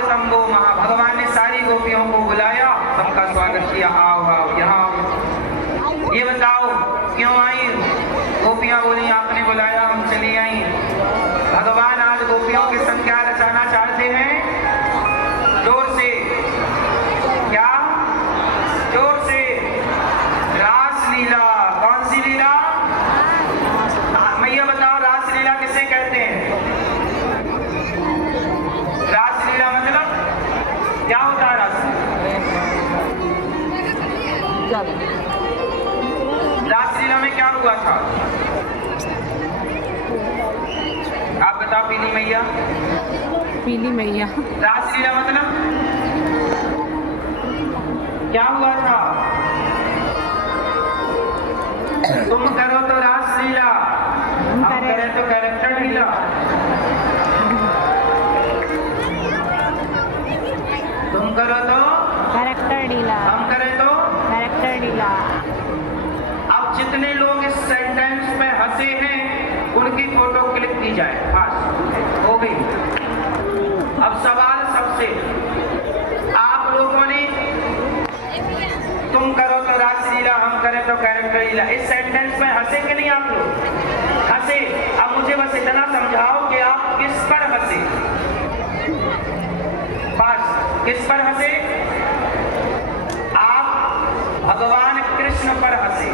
स्वागतम वो महा। भगवान ने सारी गोपियों को बुलाया, सबका स्वागत किया, आओ आओ यहाँ। ये बताओ क्यों आई? गोपियां बोली आपने बुलाया हम चली आई। भगवान आज गोपियों के संग क्या रचाना चाहते हैं? जोर से क्या? जोर से रास लीला। कौन सी लीला? मैया बताओ रास लीला किसे कहते हैं? रास लीला मतलब क्या होता है? रास लीला में क्या हुआ था? आप बताओ। पीली मैया। पीली मैया। रास लीला मतलब क्या हुआ था? तुम करो तो रास लीला, हम करें तो कैरेक्टर लीला। तुम करो तो कैरेक्टर लीला, हम करें तो कैरेक्टर लीला। अब जितने लोग इस सेंटेंस में हंसे हैं उनकी फोटो क्लिक की जाए। बस हो गई। अब सवाल सबसे, आप लोगों ने तुम करो तो रास लीला हम करें तो कैरेक्टर लीला, इस सेंटेंस में हंसे कि नहीं? आप लोग हंसे। अब मुझे बस इतना समझाओ कि आप किस पर हंसे? बस किस पर हंसे? आप भगवान कृष्ण पर हंसे।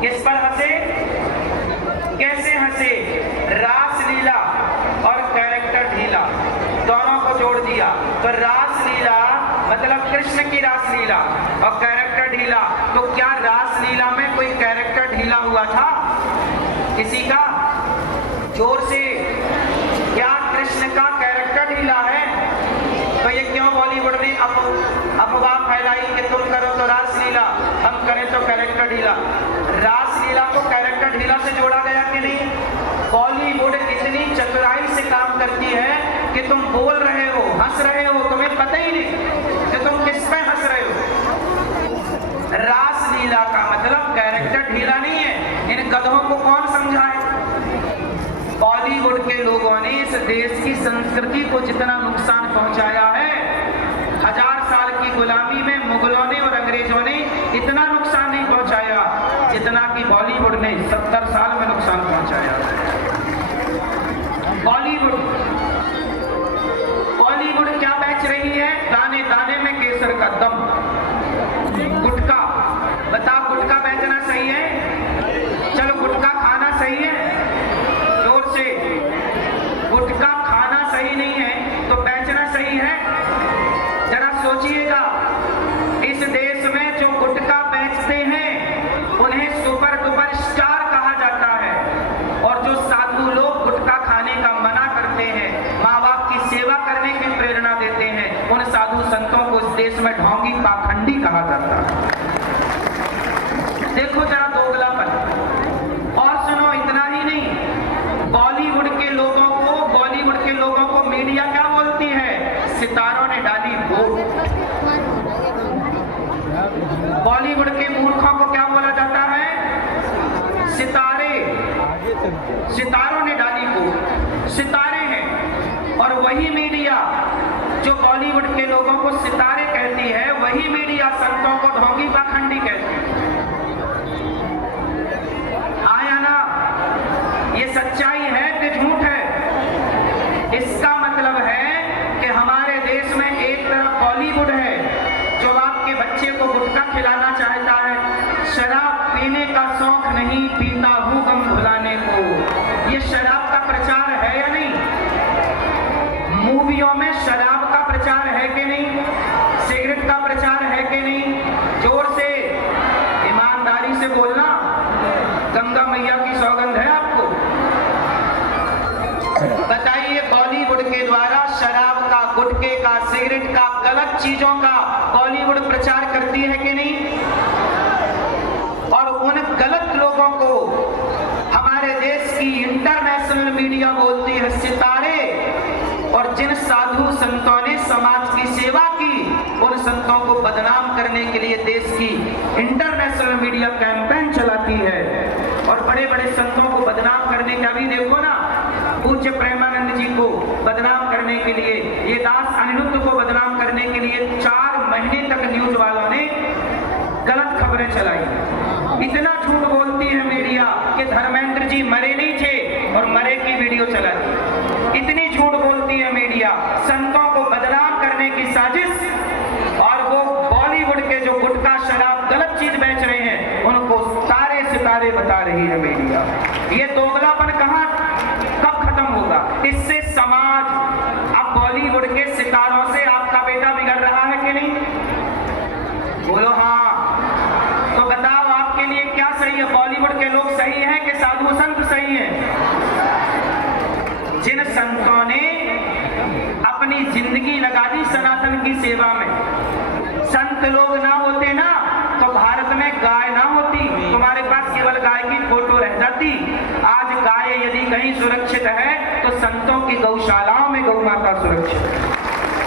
किस पर हंसे? कैसे हंसे? रास लीला और कैरेक्टर ढीला दोनों को जोड़ दिया तो रास लीला मतलब कृष्ण की रास लीला और कैरेक्टर ढीला। तो क्या रास लीला में कोई कैरेक्टर ढीला हुआ था किसी का? जोर से। क्या कृष्ण का कैरेक्टर ढीला है? तो ये क्यों बॉलीवुड ने अफवाह फैलाई कि तुम करो तो रास लीला हम करें तो कैरेक्टर ढीला? रास लीला को कैरेक्टर ढीला से जोड़ा गया कि नहीं? बॉलीवुड इतनी चतुराई से काम करती है कि तुम बोल रहे हो, हंस रहे हो, तुम्हें पता ही नहीं कि तुम किस पे हंस रहे हो। रास लीला का मतलब कैरेक्टर ढीला नहीं है। इन गधों को कौन समझाए? बॉलीवुड के लोगों ने इस देश की संस्कृति को जितना नुकसान पहुंचाया है, 1000 साल की गुलामी में मुगलों ने और अंग्रेजों ने इतना नुकसान नहीं पहुंचाया जितना कि बॉलीवुड ने 70 साल में नुकसान पहुंचाया। बॉलीवुड क्या बेच रही है? दाने दाने में केसर का दम, गुटखा। बताओ गुटखा बेचना सही है? चलो गुटखा खाना सही है? जोर से। गुटखा खाना सही नहीं है तो बेचना सही है? जरा सोचिएगा, इस देश में जो गुटखा बेचते हैं उन्हें सुपर डुपर स्टार कहा जाता है और जो साधु लोग गुटखा खाने का मना करते हैं, माँ बाप की सेवा करने की प्रेरणा देते हैं, उन साधु संतों को इस देश में ढोंगी पाखंडी कहा जाता है। देखो जरा दोगलापन। और सुनो, इतना ही नहीं, बॉलीवुड के लोगों को मीडिया क्या बोलती है? सितारों ने डाली वोट। बॉलीवुड के मूर्खों को क्या बोला जाता है? सितारों ने डाली वोट। सितारे हैं। और वही मीडिया जो बॉलीवुड के लोगों को सितारे कहती है, वही मीडिया संतों को ढोंगी पाखंडी कहती है। आया ना? ये सच्चाई है कि झूठ है? इसका मतलब है कि हमारे देश में एक तरफ बॉलीवुड है जो आपके बच्चे को गुटखा खिलाना चाहता है, शराब पीने का शौक नहीं, पीता हूं गम भुलाने को। ये शराब का प्रचार है या नहीं? मूवियों में शराब का प्रचार है कि नहीं? सिगरेट का प्रचार है कि नहीं? जोर से, ईमानदारी से बोलना। गंगा मैया की सौगंध है आपको। बताइए, बॉलीवुड के द्वारा शराब का, गुटखे का, सिगरेट का, गलत चीजों का बॉलीवुड प्रचार करती है कि नहीं? और उन गलत लोगों को हमारे देश की इंटरनेशनल मीडिया बोलती है सितारे। और जिन साधु संतों ने समाज की सेवा की, उन संतों को बदनाम करने के लिए देश की इंटरनेशनल मीडिया कैंपेन चलाती है। और बड़े बड़े संतों को बदनाम करने का भी देखो ना, पूज्य प्रेमानंद जी को बदनाम करने के लिए, ये दास अनिरुद्ध को बदनाम करने के लिए 4 महीने तक न्यूज वालों ने गलत खबरें चलाई। इतना झूठ बोलती है मीडिया कि धर्मेंद्र जी मरे नहीं थे और मरे की वीडियो चलाई। इतनी झूठ बोलती है मीडिया, संतों को बदनाम करने की साजिश, और वो बॉलीवुड के जो गुटखा शराब गलत चीज बेच रहे हैं उनको सारे सितारे बता रही है मीडिया। ये दोगलापन कहां कब खत्म होगा? इससे समाज, अब बॉलीवुड के सितारों से आपका बेटा बिगड़ रहा है कि नहीं? बोलो हाँ। तो बताओ आपके लिए क्या सही है? बॉलीवुड के लोग सही हैं कि साधु संत सही हैं? जिन संतों ने अपनी जिंदगी लगा दी सनातन की सेवा में, संत लोग ना होते ना तो भारत में गाय ना होती, तुम्हारे पास केवल गाय की फोटो रह जाती। आज गाय यदि कहीं सुरक्षित है तो संतों की गौशालाओं में गौ माता सुरक्षित है,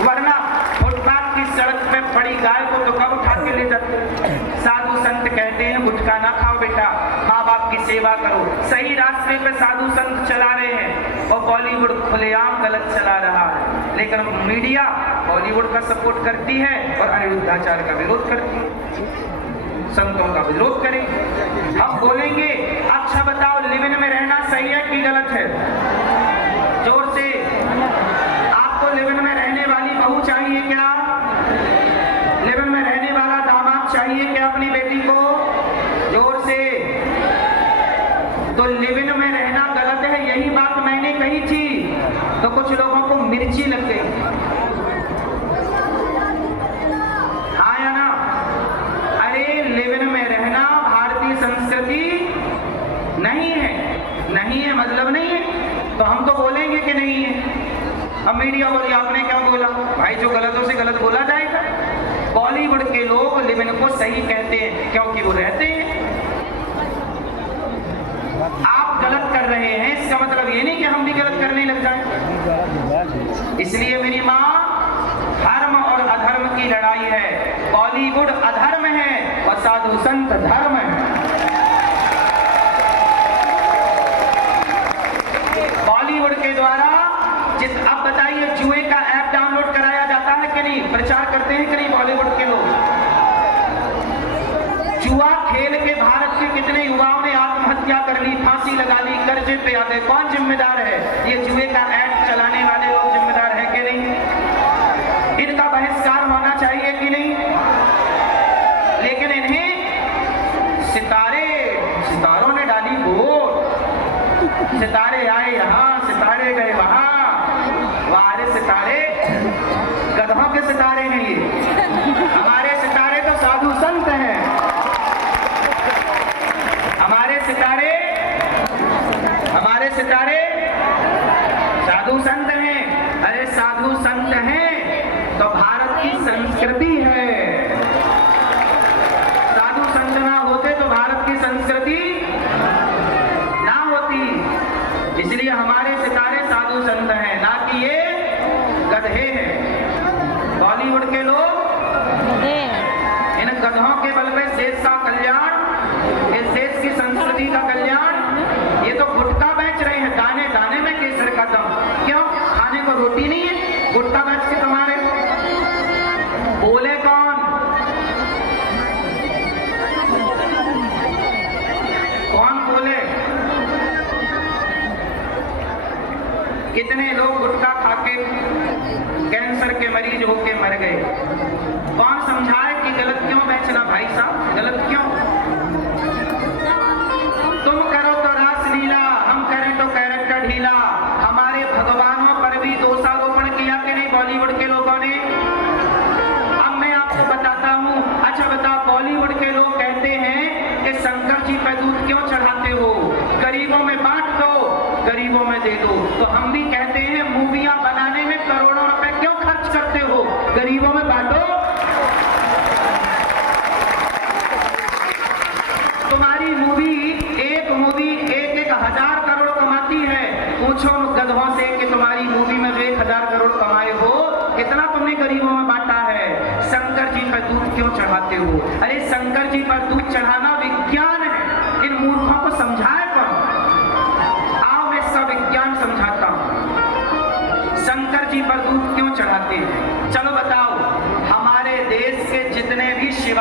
वरना फुटपाथ की सड़क पे पड़ी गाय को तो कब उठा के ले जाते। साधु संत कहते हैं गुटखा ना खाओ बेटा, माँ बाप की सेवा करो। सही रास्ते पे साधु संत चला रहे हैं और बॉलीवुड खुलेआम गलत चला रहा है। लेकिन मीडिया बॉलीवुड का सपोर्ट करती है और अनिरुद्धाचार्य का विरोध करती है। संतों का विरोध करें, हम बोलेंगे अच्छा बताओ लिव इन में रहना सही है कि गलत है? जोर से। आपको लिव इन में रहने वाली बहू चाहिए क्या? लिव इन में रहने वाला दामाद चाहिए क्या अपनी बेटी को? जोर से। तो लिव इन में रहना गलत है, यही बात मैंने कही थी तो कुछ लोगों को मिर्ची लग गई। हाँ या ना? अरे लिव इन में रहना भारतीय संस्कृति नहीं है, नहीं है मतलब नहीं है, तो हम तो बोलेंगे कि नहीं है। अब मीडिया बोली आपने क्या बोला? भाई जो गलत हो से गलत बोला जाएगा। बॉलीवुड के लोग लिव इन को सही कहते हैं क्योंकि वो रहते हैं। आप गलत कर रहे हैं इसका मतलब ये नहीं कि हम भी गलत करने लग जाएं। इसलिए मेरी माँ, धर्म और अधर्म की लड़ाई है। बॉलीवुड अधर्म है और साधु संत धर्म है। बॉलीवुड के द्वारा अब बताइए जुए का ऐप डाउनलोड कराया जाता है कि नहीं? प्रचार करते हैं कि नहीं बॉलीवुड के लोग? जुआ खेल के भारत के कितने युवाओं ने आत्महत्या कर ली, फांसी लगा ली, कर्जे पे आ गए। कौन जिम्मेदार है? ये जुए का ऐप चलाने वाले लोग जिम्मेदार है कि नहीं? इनका बहिष्कार होना चाहिए कि नहीं? लेकिन इन्हें सितारों ने डाली वोट। सितारे आए यहाँ, सितारे गए वहां। हमारे सितारे गधों के सितारे हैं ये। हमारे सितारे तो साधु संत हैं। हमारे सितारे साधु संत हैं। अरे साधु संत हैं तो भारत की संस्कृति है। साधु संत ना होते तो भारत की संस्कृति ना होती। इसलिए हमारे सितारे साधु संत हैं, ना कि ये गधे हैं। बॉलीवुड के लोग इन गधों के बल पे देश का कल्याण, इस देश की संस्कृति का कल्याण, ये तो गुटखा बेच रहे हैं, दाने दाने में केसर का दम। क्यों? खाने को रोटी नहीं है, गुटखा बेच के कमा रहे हो। बोले कौन? कौन बोले? कितने लोग गुटखा खा के कैंसर के मरीज होके मर गए। कौन समझाए कि गलत क्यों बेचना भाई साहब, गलत क्यों? तुम करो तो रासलीला, हम करें तो कैरेक्टर ढीला। हमारे भगवानों पर भी दोषारोपण किया कि नहीं बॉलीवुड के लोगों ने? अब मैं आपको बताता हूँ। अच्छा बताओ, बॉलीवुड के लोग कहते हैं कि शंकर जी पर दूध क्यों चढ़ाते हो? गरीबों में बांट दो, गरीबों में दे दो। तो हम भी कहते हैं मूवियां बनाने में करोड़ों रुपए क्यों खर्च करते हो? गरीबों में बांटो। तुम्हारी मूवी एक हजार करोड़ कमाती है। पूछो गधों से कि तुम्हारी मूवी में जो 1000 करोड़ कमाए हो, कितना तुमने गरीबों में बांटा है? शंकर जी पर दूध क्यों चढ़ाते हो? अरे शंकर जी पर दूध चढ़ाना विज्ञान है। इन मूर्खों को समझाए कौन? आओ मैं इसका विज्ञान समझाता हूं। शंकर जी पर दूध क्यों चढ़ाते हैं? चलो बताओ, हमारे देश के जितने भी शिवा